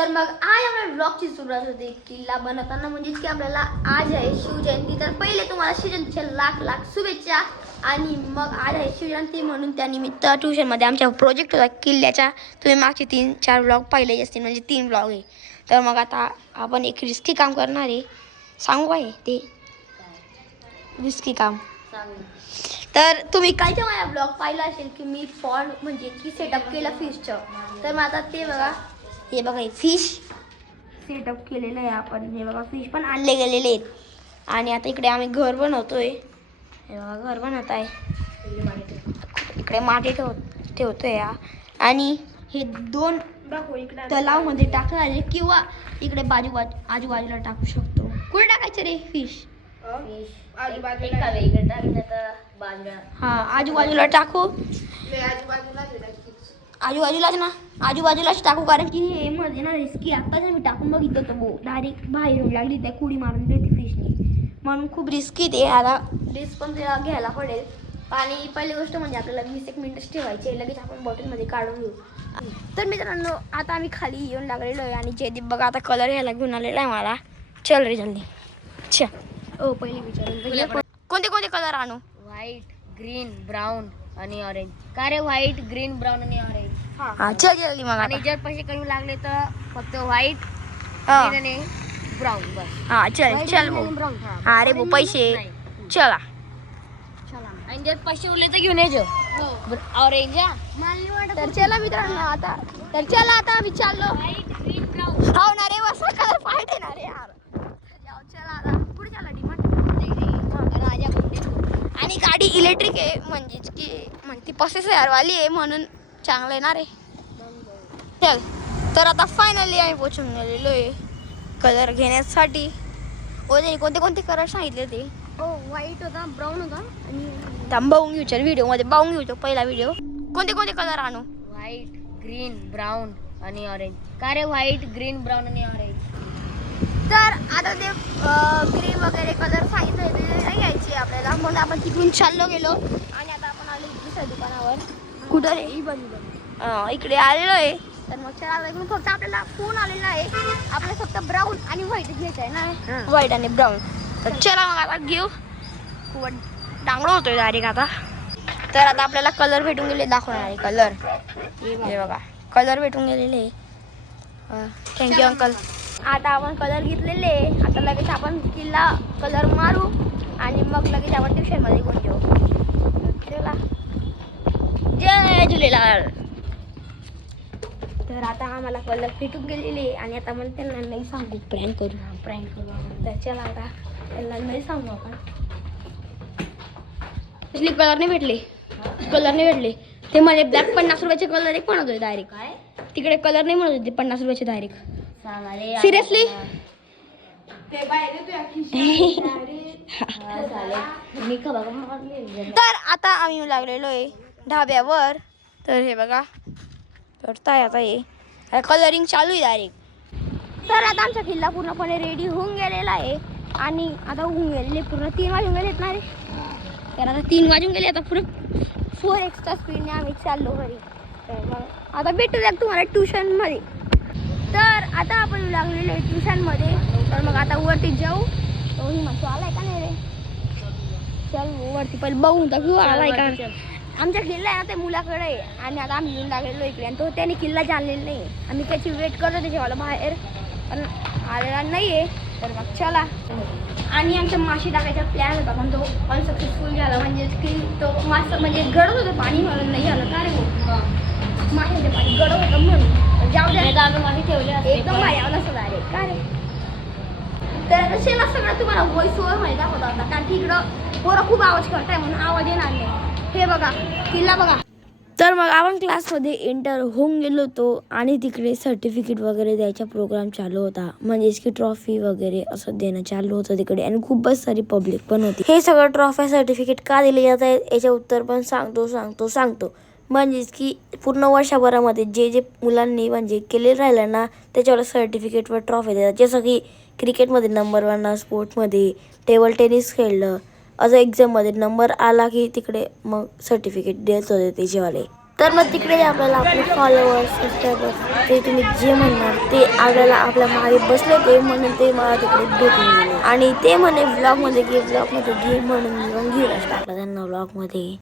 तर मग आज आपल्या ब्लॉगची सुरुवात होते किल्ला बनवताना, म्हणजेच की आपल्याला आज आहे शिवजयंती. तर पहिले तुम्हाला शिवजयंतीच्या लाख लाख शुभेच्छा. आणि मग आज आहे शिवजयंती म्हणून त्यानिमित्त ट्युशनमध्ये आमच्या प्रोजेक्ट होता किल्ल्याचा. तुम्ही मागचे 3-4 ब्लॉग पाहिले असतील, म्हणजे 3 ब्लॉग आहे. तर मग आता आपण एक रिस्की काम करणार आहे. सांगू काय ते रिस्की काम? तर तुम्ही कालच्या माझा ब्लॉग पाहिला असेल की मी पॉन्ड म्हणजे की सेटअप केलं फिशचं. तर मग आता ते बघा, हे बघा, हे फिश सेटअप केलेलं आहे आपण. हे बघा, फिश पण आणले गेलेले आहेत. आणि आता इकडे आम्ही घर बनवतोय. हे बघा, घर बनवत आहे. इकडे माती ठेवतोय आणि हे 2 तलावमध्ये टाकणार आहे, किंवा इकडे आजूबाजूला टाकू शकतो. कुठे टाकायचं रे फिश? हा, आजूबाजूला टाकू. आजूबाजूलाच ना, आजूबाजूलाच टाकू, कारण की हे मध्ये ना रिस्की. आत्ताच मी टाकून बघितलं होतं, डायरेक्ट बाहेर येऊन लागली, त्या कुडी मारून दिली होती फिशने, म्हणून खूप रिस्की ते. आता रिस्क पण त्याला घ्यायला पडेल. आणि पहिली गोष्ट म्हणजे आपल्याला 20 मिनिटच ठेवायचे, लगेच आपण बॉटलमध्ये काढून घेऊ. तर मित्रांनो, आता आम्ही खाली येऊन लागलेलो आहे आणि जयदीप बघा आता कलर घ्यायला घेऊन आलेला आहे मला. चल रे जल्दी. अच्छा, ओ पहिले विचारून कोणते कोणते कलर आणू? व्हाईट, ग्रीन, ब्राऊन आणि ऑरेंज. का रे व्हाईट, ग्रीन, ब्राऊन आणि ऑरेंज? हा, चल जल्दी. मग आणि जर पैसे कमी लागले तर फक्त व्हाईट, ग्रीन आणि ब्राऊन बस. हा, चल चल भाऊ. हा रे भाऊ, पैसे चला. आणि जर पैसे उरले तर घेऊन येजो ऑरेंज. तर चला मित्रांनो, आता तर चला आता आम्ही चाललो. White, green, brown. हो ना रे, वसा कलर पाहिजे ना रे यार. चला आता पुढे चला डिमांड. आणि गाडी इलेक्ट्रिक आहे, म्हणजेच की म्हणती 35,000 वाली आहे, म्हणून चांगलं आहे ना रे. चल, तर आता फायनली आम्ही पोचून गेलेलो आहे कलर घेण्यासाठी. ओजे कोणते कोणते कलर सांगितले ते? हो, व्हाईट होता, ब्राऊन होता आणि थांबवून घेऊ. चल, व्हिडिओमध्ये पाहून घेऊ तो पहिला व्हिडिओ. कोणते कोणते कलर आणू? व्हाईट, ग्रीन, ब्राऊन आणि ऑरेंज. का रे व्हाईट, ग्रीन, ब्राऊन आणि ऑरेंज? तर आता ते ग्रीन वगैरे कलर सांगितले ते नाही घ्यायचे आपल्याला, म्हणून आपण तिकडून चाललो गेलो. आणि आता आपण आलो दुसऱ्या दुकानावर. कुठं रे? इकडे आलेलो आहे. तर मग चला, इकडून फक्त आपल्याला फोन आलेला आहे, आपल्याला फक्त ब्राऊन आणि व्हाईट घ्यायचं आहे ना. व्हाईट आणि ब्राऊन. तर चला मग आता घेऊ. खूप डांगडो होतोय डायरेक्ट आता. तर आता आपल्याला कलर भेटून गेले, दाखवणार आहे कलर. हे बघा, कलर भेटून गेलेले. Thank you uncle. आता आपण कलर घेतलेले. आता लगेच आपण किल्ला कलर मारू आणि मग लगेच आपण ट्युशनमध्ये घेऊन जाऊ. चला, जय झुलेलाल. तर आता आम्हाला कलर भेटून गेलेले आणि आता मला त्यांना नाही सांगू, प्रँक करू. तर चला आता त्यांना नाही सांगू आपण. कसले कलर नाही भेटले ते मला ब्लॅक 50 रुपयाचे कलर एक म्हणत होते डायरेक्ट. काय तिकडे कलर नाही म्हणत होते 50 रुपयाचे डायरेक्ट. सांगा रे सिरियसली? मी का बघा. तर आता आम्ही लागलेलो आहे ढाब्यावर. तर हे बघा, तर काय आता हे कलरिंग चालू आहे डायरेक्ट. तर आता आमचा किल्ला पूर्णपणे रेडी होऊन गेलेला आहे. आणि आता होऊन गेलेले पूर्ण 3 वाजून गेलेत ना रे. तर आता 3 वाजून गेले. आता पुढे 4x स्पीडने आम्ही चाललो घरी. तर मग आता भेटूया तुम्हाला ट्युशनमध्ये. तर आता आपण लागलेलो आहे ट्युशनमध्ये. तर मग आता वरती जाऊ. तो हिमांशू आलाय का नाही रे? चल वरती पहिले बघून टाकू आलाय का. आमचा किल्ला आहे ना ते मुलाकडे आहे आणि आता आम्ही येऊन लागलेलो इकडे. आणि तो त्याने किल्ला जाणलेला नाही. आम्ही त्याची वेट करतो त्याच्यावाला बाहेर, पण आलेला नाही आहे. तर मग चला. आणि आमचा मासे टाकायचा प्लॅन होता, पण तो अनसक्सेसफुल झाला. म्हणजे की तो मासा म्हणजे गडत होतं पाणी, म्हणून नाही आलं का रे भाऊ. माशाचे पाणी गडत होतं म्हणून. जाऊ द्या, आम्ही मासे ठेवले एकदम भारी आला असं डायरेक्ट का रे. तर आता शेला सगळं तुम्हाला व्हॉइस ओव्हर मध्ये दाखवत होता, कारण की इकडं पोरं खूप आवाज करताय म्हणून आवाज येणार नाही. हे बघा किल्ला बघा. तर मग आपण क्लासमध्ये एंटर होऊन गेलो होतो आणि तिकडे सर्टिफिकेट वगैरे द्यायचा प्रोग्राम चालू होता. म्हणजेच की ट्रॉफी वगैरे असं देणं चालू होतं तिकडे. आणि खूपच सारी पब्लिक पण होती. हे सगळं ट्रॉफी सर्टिफिकेट का दिले जात आहेत याचे उत्तर पण सांगतो. म्हणजेच की पूर्ण वर्षभरामध्ये जे मुलांनी म्हणजे केले राहिलं ना, त्याच्यावर सर्टिफिकेट व ट्रॉफी देतात. जसं की क्रिकेटमध्ये नंबर 1, स्पोर्ट्समध्ये टेबल टेनिस खेळलं, असं एक्झाममध्ये नंबर आला की तिकडे मग सर्टिफिकेट देत होते त्याचेवाले. तर मग तिकडे आपल्याला आपले फॉलोअर्स सबस्क्रायबर्स ते तुम्ही जे म्हणणार ते आपल्याला आपल्या मागे बसले ते म्हणून ते मला तिकडे भेटून गेले आणि ते म्हणे व्लॉगमध्ये घे म्हणून मी मग घेऊनच टाकला त्यांना व्लॉगमध्ये.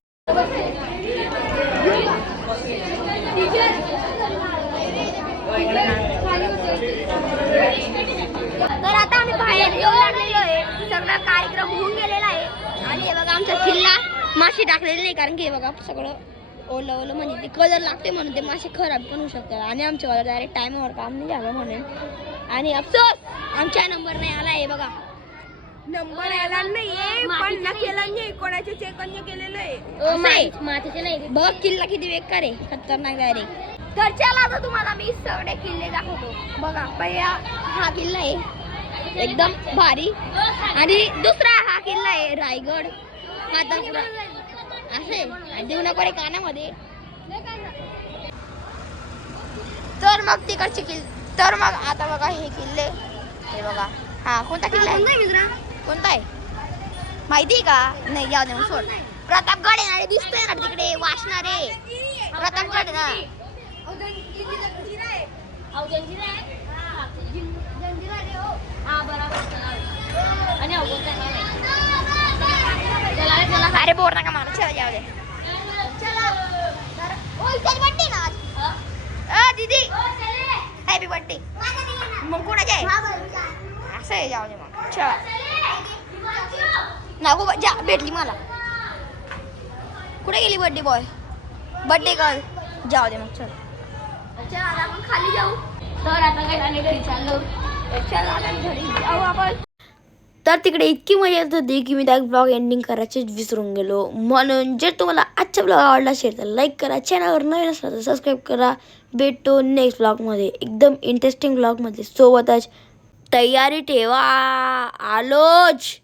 तर आता आम्ही बाहेर येऊ लागलेलो आहे. सगळा कार्यक्रम होऊन गेलेला आहे आणि हे बघा आमच्या किल्ला मासे टाकलेले नाही कारण की हे बघा सगळं ओलं म्हणजे ते कलर लागते म्हणून ते मासे खराब पण होऊ शकतात आणि आमच्यावाला डायरेक्ट टायमावर काम नाही झालं म्हणून आणि अफसोस आमचा नंबर नाही आला आहे. बघा नंबर आला नाहीये पण ना केला नाही कोणाचे चेकन केलेलं आहे मातीचे नाही. बघ किल्ला किती बेकार आहे खतरनाक डायरेक्ट. तर चला आता तुम्हाला मी सगळे किल्ले दाखवतो. बघा पहिला हा किल्ला आहे एकदम भारी आणि दुसरा हा किल्ला आहे रायगड मातापुरा असे देऊ नको कानामध्ये. तर मग तिकडचे किल्ले तर मग आता बघा हे किल्ले हे बघा. हा कोणता किल्ला आहे मित्रा कोणता आहे माहिती आहे का नाही जाऊ दे मग सोड. प्रतापगड येणारे दिसतोय ना तिकडे वाचणारे प्रतापगड ना अरे बोर नका मला चला जाऊ दे. बर्थडे ना आज दीदी हॅपी बर्थडे मग कोणाचे आहे असं आहे जाऊ दे मग चला नको जा भेटली मला कुठे गेली बर्थडे बॉय बर्थडे गर्ल जाऊ दे मग चल आपण खाली जाऊ. तर आता काय झाले घरी चाललो चला आता घरी जाऊ आपण. तर तिकडे इतकी मजा येत होती की मी त्या ब्लॉग एंडिंग करायचेच विसरून गेलो. म्हणून जर तुम्हाला आजचा ब्लॉग आवडला असेल तर लाईक करा चॅनलवर नवीन असला तर सबस्क्राईब करा. भेटतो नेक्स्ट ब्लॉगमध्ये एकदम इंटरेस्टिंग ब्लॉगमध्ये सोबतच तयारी ठेवा आलोच.